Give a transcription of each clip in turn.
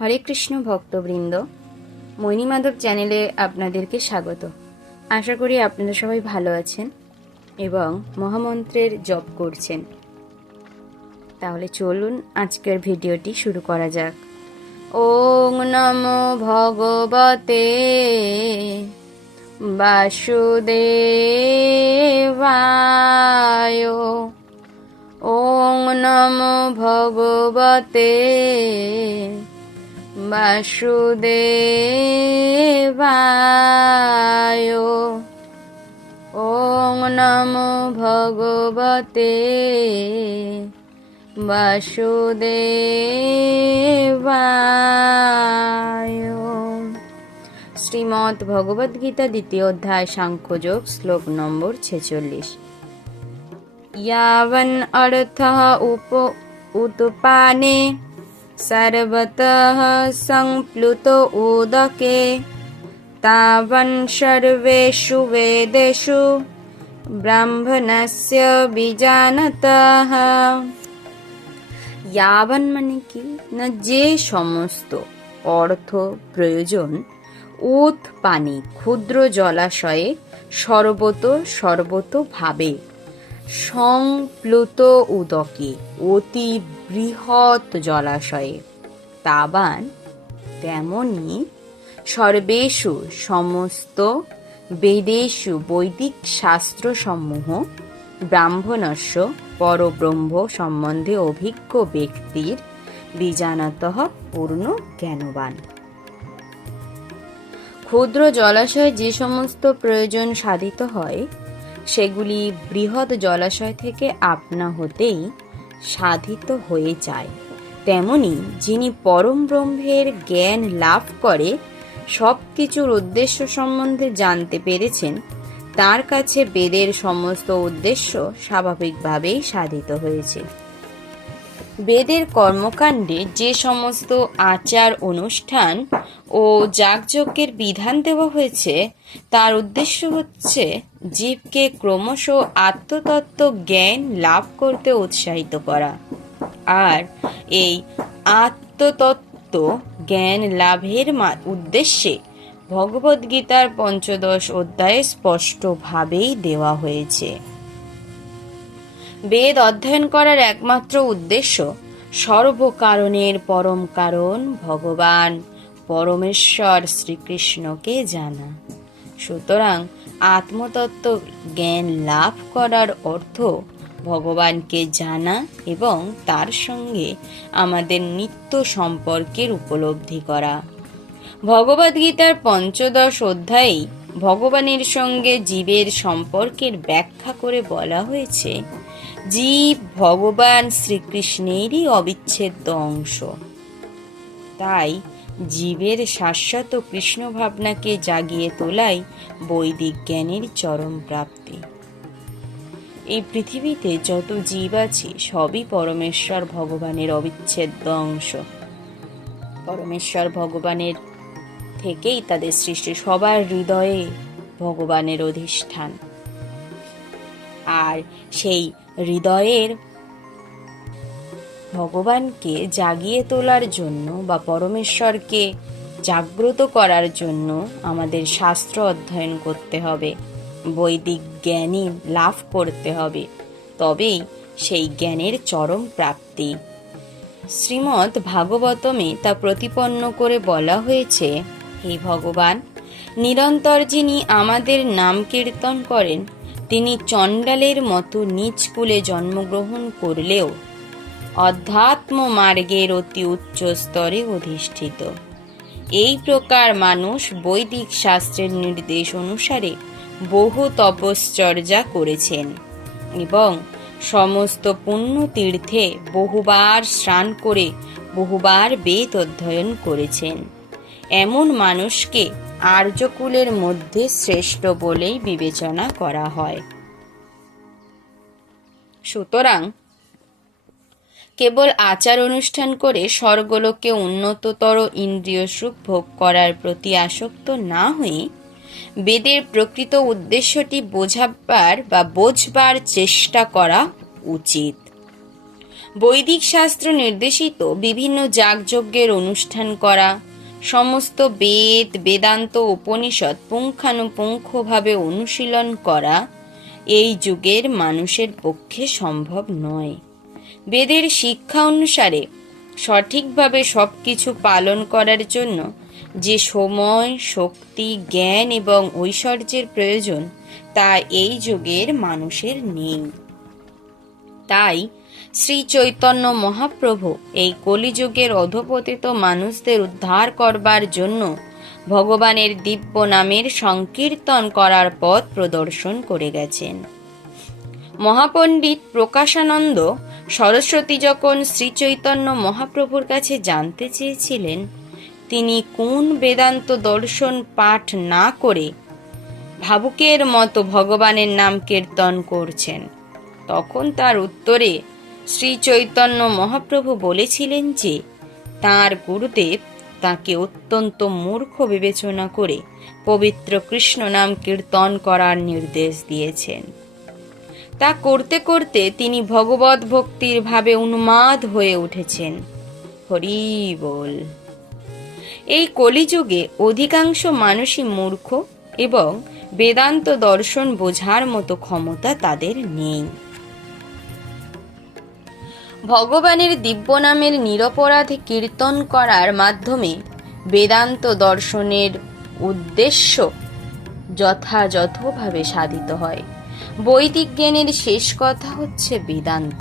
হরে কৃষ্ণ ভক্তবৃন্দ, মণিমাধব চ্যানেলে আপনাদেরকে স্বাগত। আশা করি আপনারা সবাই ভালো আছেন এবং মহামন্ত্রের জপ করছেন। তাহলে চলুন আজকের ভিডিওটি শুরু করা যাক। ওং নমো ভগবতে বাসুদেবায়। ওং নমো ভগবতে বাসুদেবায়। ওং নমো ভগবতে বাসুদেবায়। শ্রীমদ্ ভগবদ গীতা দ্বিতীয় অধ্যায় সাংখ্যযোগ, শ্লোক নম্বর 46। यावन् अर्थः उत्पाने सर्वतः संप्लुतो उदके तावन् सर्वेषु वेदेषु ব্রাহ্মণস্য বিজানতঃ। ইয়াবান মানে কি না, যে সমস্ত অর্থ প্রয়োজন উৎপানে ক্ষুদ্র জলাশয়ে সর্বতোভাবে সংপ্লুত উদকে অতি বৃহৎ জলাশয়ে তাবান তেমনি সর্বেষু সমস্ত বেদেষু বৈদিক শাস্ত্রসমূহ ব্রাহ্মণস্য পরব্রহ্ম সম্বন্ধে অভিজ্ঞ ব্যক্তির বিজানতঃ পূর্ণ জ্ঞানবান। ক্ষুদ্র জলাশয়ে যে সমস্ত প্রয়োজন সাধিত হয় সেগুলি বৃহৎ জলাশয় থেকে আপনা হতেই সাধিত হয়ে যায়। তেমনি যিনি পরম ব্রহ্মের জ্ঞান লাভ করে সব কিছুর উদ্দেশ্য সম্বন্ধে জানতে পেরেছেন, তার কাছে বেদের সমস্ত উদ্দেশ্য স্বাভাবিকভাবেই সাধিত হয়েছে। বেদের কর্মকাণ্ডে যে সমস্ত আচার অনুষ্ঠান ও যাগযজ্ঞের বিধান দেওয়া হয়েছে তার উদ্দেশ্য হচ্ছে জীবকে ক্রমশ আত্মতত্ত্ব জ্ঞান লাভ করতে উৎসাহিত করা। আর এই আত্মতত্ত্ব জ্ঞান লাভের উদ্দেশ্যে ভগবদ্গীতার ৫ম অধ্যায়ে স্পষ্টভাবেই দেওয়া হয়েছে। বেদ অধ্যয়ন করার একমাত্র উদ্দেশ্য সর্বকারণের পরম কারণ ভগবান পরমেশ্বর শ্রীকৃষ্ণকে জানা। সুতরাং আত্মতত্ত্ব জ্ঞান লাভ করার অর্থ ভগবানকে জানা এবং তার সঙ্গে আমাদের নিত্য সম্পর্কের উপলব্ধি করা। ভগবদ্গীতার ৫ম অধ্যায়ে ভগবানের সঙ্গে জীবের সম্পর্কের ব্যাখ্যা করে বলা হয়েছে, জীব ভগবান শ্রীকৃষ্ণেরই অবিচ্ছেদ্য অংশ। তাই জীবের শাশ্বত কৃষ্ণ ভাবনাকে জাগিয়ে তোলাই বৈদিক জ্ঞানের চরম প্রাপ্তি। এই পৃথিবীতে যত জীব আছে সবই পরমেশ্বর ভগবানের অবিচ্ছেদ্য অংশ। পরমেশ্বর ভগবানের থেকেই তাদের সৃষ্টি, সবার হৃদয়ে ভগবানের অধিষ্ঠান। আর সেই হৃদয়ের ভগবানকে জাগিয়ে তোলার জন্য বা পরমেশ্বরকে জাগ্রত করার জন্য আমাদের শাস্ত্র অধ্যয়ন করতে হবে, বৈদিক জ্ঞানী লাভ করতে হবে, তবেই সেই জ্ঞানের চরম প্রাপ্তি। শ্রীমদ্ ভাগবতমে তা প্রতিপন্ন করে বলা হয়েছে, হে ভগবান, নিরন্তর যিনি আমাদের নাম কীর্তন করেন তিনি চণ্ডালের মতো নিজ কুলে জন্মগ্রহণ করলেও অধ্যাত্ম মার্গের অতি উচ্চ স্তরে অধিষ্ঠিত। এই প্রকার মানুষ বৈদিক শাস্ত্রের নির্দেশ অনুসারে বহু তপশ্চর্যা করেছেন এবং সমস্ত পুণ্য তীর্থে বহুবার স্নান করে বহুবার বেদ অধ্যয়ন করেছেন। এমন মানুষকে আর্যকুলের মধ্যে শ্রেষ্ঠ বলেই বিবেচনা করা হয়। সুতরাং কেবল আচার অনুষ্ঠান করে স্বর্গলোকে উন্নততর ইন্দ্রিয় সুখ ভোগ করার প্রতি আসক্ত না হয়ে বেদের প্রকৃত উদ্দেশ্যটি বোঝবার চেষ্টা করা উচিত। বৈদিক শাস্ত্র নির্দেশিত বিভিন্ন যাগযজ্ঞের অনুষ্ঠান করা, সমস্ত বেদ, বেদান্ত, উপনিষদ পুঙ্খানুপুঙ্খভাবে অনুশীলন করা এই যুগের মানুষের পক্ষে সম্ভব নয়। বেদের শিক্ষা অনুসারে সঠিকভাবে সবকিছু পালন করার জন্য যে সময়, শক্তি, জ্ঞান এবং ঐশ্বর্যের প্রয়োজন তা এই যুগের মানুষের নেই। তাই শ্রী চৈতন্য মহাপ্রভু এই কলিযুগের অধঃপতিত মানুষদের উদ্ধার করবার জন্য ভগবানের দিব্য নামের সংকীর্তন করার পথ প্রদর্শন করে গেছেন। মহাপণ্ডিত প্রকাশানন্দ সরস্বতী যখন শ্রী চৈতন্য মহাপ্রভুর কাছে জানতে চেয়েছিলেন তিনি কোন বেদান্ত দর্শন পাঠ না করে ভাবুকের মতো ভগবানের নাম কীর্তন করছেন, তখন তার উত্তরে শ্রী চৈতন্য মহাপ্রভু বলেছিলেন যে তাঁর গুরুদেব তাকে অত্যন্ত মূর্খ বিবেচনা করে পবিত্র কৃষ্ণ নাম কীর্তন করার নির্দেশ দিয়েছেন। তা করতে করতে তিনি ভগবত ভক্তির ভাবে উন্মাদ হয়ে উঠেছেন। হরি বল। এই কলিযুগে অধিকাংশ মানুষই মূর্খ এবং বেদান্ত দর্শন বোঝার মতো ক্ষমতা তাদের নেই। ভগবানের দিব্য নামের নিরপরাধ কীর্তন করার মাধ্যমে বেদান্ত দর্শনের উদ্দেশ্য যথাযথভাবে সাধিত হয়। বৈদিক জ্ঞানের শেষ কথা হচ্ছে বেদান্ত।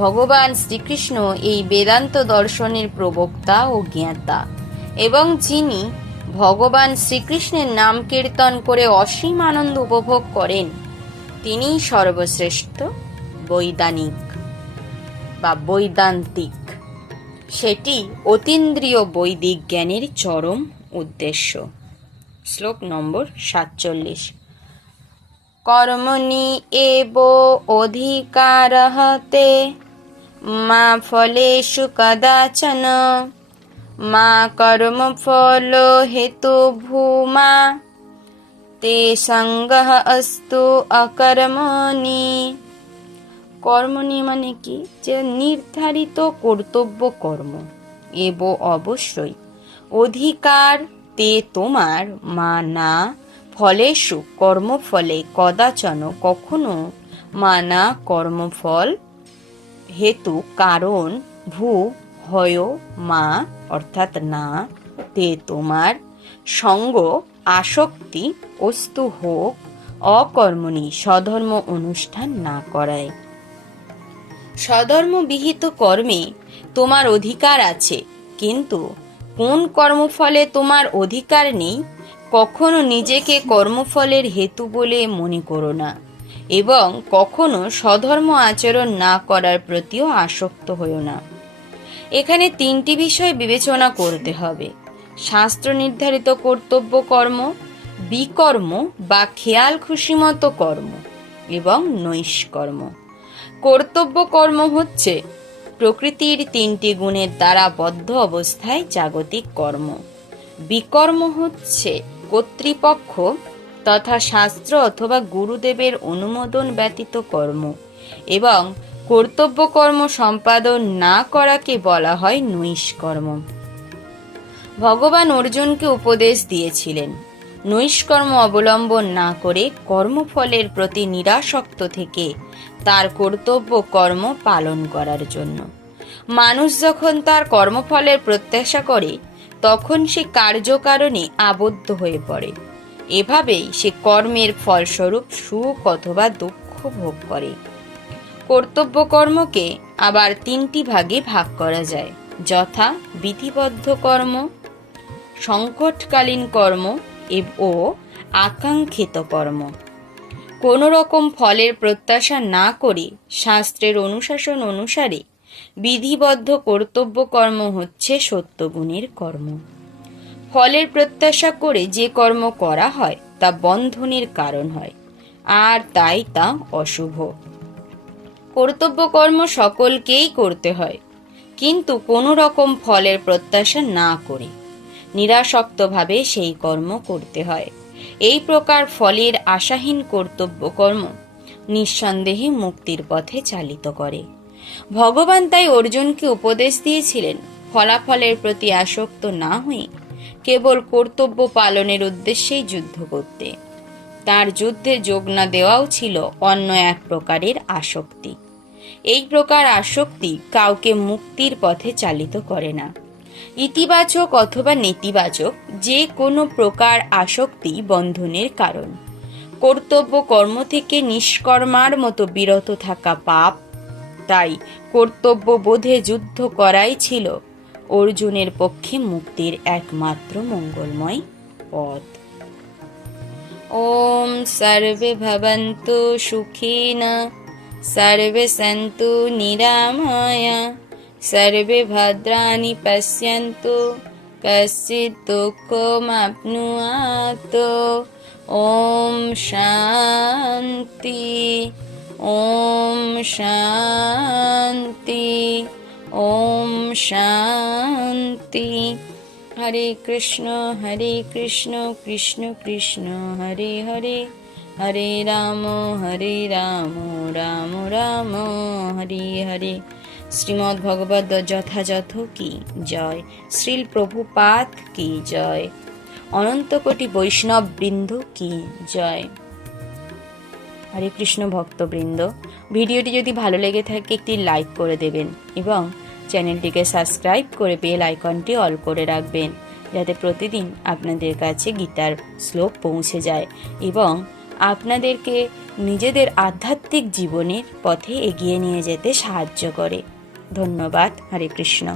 ভগবান শ্রীকৃষ্ণ এই বেদান্ত দর্শনের প্রবক্তা ও জ্ঞাতা, এবং যিনি ভগবান শ্রীকৃষ্ণের নাম কীর্তন করে অসীম আনন্দ উপভোগ করেন তিনিই সর্বশ্রেষ্ঠ বৈদানিক বা বৈদান্তিক। সেটি অতীন্দ্রিয় বৈদিক জ্ঞানের চরম উদ্দেশ্য। শ্লোক নম্বর 47। কর্মণি এব অধিকারঃ তে মা ফলেষু কদাচন মা কর্মফল হেতু ভূমা তে সঙ্গঃ অস্তু অকর্মণি। কর্মণি মানে কি? যে নির্ধারিত কর্তব্য কর্ম, এব অবশ্যই, অধিকার তে তোমার, মা না, ফলেষু কর্মফলে, কদাচন কখনো, মানা কর্মফল, হেতু কারণ, ভূ হয় মা অর্থাৎ না, তে তোমার, সঙ্গ আসক্তি, অস্তু হোক, অকর্মণি স্বধর্ম অনুষ্ঠান না করায়। স্বধর্মবিহিত কর্মে তোমার অধিকার আছে, কিন্তু কোন কর্মফলে তোমার অধিকার নেই কখনো নিজেকে কর্মফলের হেতু বলে মনে করো না, এবং কখনো স্বধর্ম আচরণ না করার প্রতিও আসক্ত হও না। এখানে তিনটি বিষয় বিবেচনা করতে হবে: শাস্ত্র নির্ধারিত কর্তব্য কর্ম, বিকর্ম বা খেয়াল খুশি মতো কর্ম, এবং নৈষ্কর্ম। কর্তব্য কর্ম হচ্ছে প্রকৃতির তিনটি গুণের দ্বারা বদ্ধ অবস্থায় জাগতিক কর্ম। বিকর্ম হচ্ছে কর্তৃপক্ষ তথা শাস্ত্র অথবা গুরুদেবের অনুমোদন ব্যতীত কর্ম, এবং কর্তব্য কর্ম সম্পাদন না করাকে বলা হয় নৈষ্কর্ম। ভগবান অর্জুনকে উপদেশ দিয়েছিলেন নৈষ্কর্ম অবলম্বন না করে কর্মফলের প্রতি নিরাসক্ত থেকে তার কর্তব্য কর্ম পালন করার জন্য। মানুষ যখন তার কর্মফলের প্রত্যাশা করে তখন সে কার্যকারণে আবদ্ধ হয়ে পড়ে। এভাবেই সে কর্মের ফলস্বরূপ সুখ অথবা দুঃখ ভোগ করে। কর্তব্য কর্মকে আবার তিনটি ভাগে ভাগ করা যায়, যথা বিধিবদ্ধ কর্ম, সংকটকালীন কর্ম ও আকাঙ্ক্ষিত কর্ম। কোন রকম ফলের প্রত্যাশা না করে শাস্ত্রের অনুশাসন অনুসারে বিধিবদ্ধ কর্তব্য কর্ম হচ্ছে সত্যগুণের কর্ম। ফলের প্রত্যাশা করে যে কর্ম করা হয় তা বন্ধনের কারণ হয়, আর তাই তা অশুভ। কর্তব্য কর্ম সকলকেই করতে হয়, কিন্তু কোনো রকম ফলের প্রত্যাশা না করে নিরাসক্তভাবে সেই কর্ম করতে হয়। এই প্রকার ফলের আশাহীন কর্তব্য কর্ম নিঃসন্দেহে মুক্তির পথে চালিত করে। ভগবান তাই অর্জুনকে উপদেশ দিয়েছিলেন ফলাফলের প্রতি আসক্ত না হয়ে কেবল কর্তব্য পালনের উদ্দেশ্যেই যুদ্ধ করতে। তার যুদ্ধে যোগ না দেওয়াও ছিল অন্য এক প্রকারের আসক্তি। এই প্রকার আসক্তি কাউকে মুক্তির পথে চালিত করে না। ইতিবাচক অথবা নেতিবাচক যে কোনো প্রকার আসক্তি বন্ধনের কারণ। কর্তব্য কর্ম থেকে নিষ্কর্মার মতো বিরত থাকা পাপ। তাই কর্তব্য বোধে যুদ্ধ করাই ছিল অর্জুনের পক্ষে মুক্তির একমাত্র মঙ্গলময় পথ। ওম সর্বে ভবন্তু সুখিনঃ, সর্বে সন্তু নিরাময়া, সর্বে ভদ্রাণি পশ্যন্তু, কশ্চিৎ দুঃখমাপ্নুয়াত। ওম শান্তি, ওম শান্তি, ওম শান্তি। হরে কৃষ্ণ কৃষ্ণ কৃষ্ণ হরে হরে, হরে রাম রাম রাম হরে হরে। শ্রীমদ্ ভগবদ্ যথাযথ কি জয়। শ্রীল প্রভুপাদ কি জয়। অনন্ত কোটি বৈষ্ণব বৃন্দ কি জয়। হরে কৃষ্ণ ভক্তবৃন্দ, ভিডিওটি যদি ভালো লেগে থাকে একটি লাইক করে দেবেন এবং চ্যানেলটিকে সাবস্ক্রাইব করে বেল আইকনটি অল করে রাখবেন, যাতে প্রতিদিন আপনাদের কাছে গীতার শ্লোক পৌঁছে যায় এবং আপনাদেরকে নিজেদের আধ্যাত্মিক জীবনের পথে এগিয়ে নিয়ে যেতে সাহায্য করে। ধন্যবাদ। হরে কৃষ্ণ।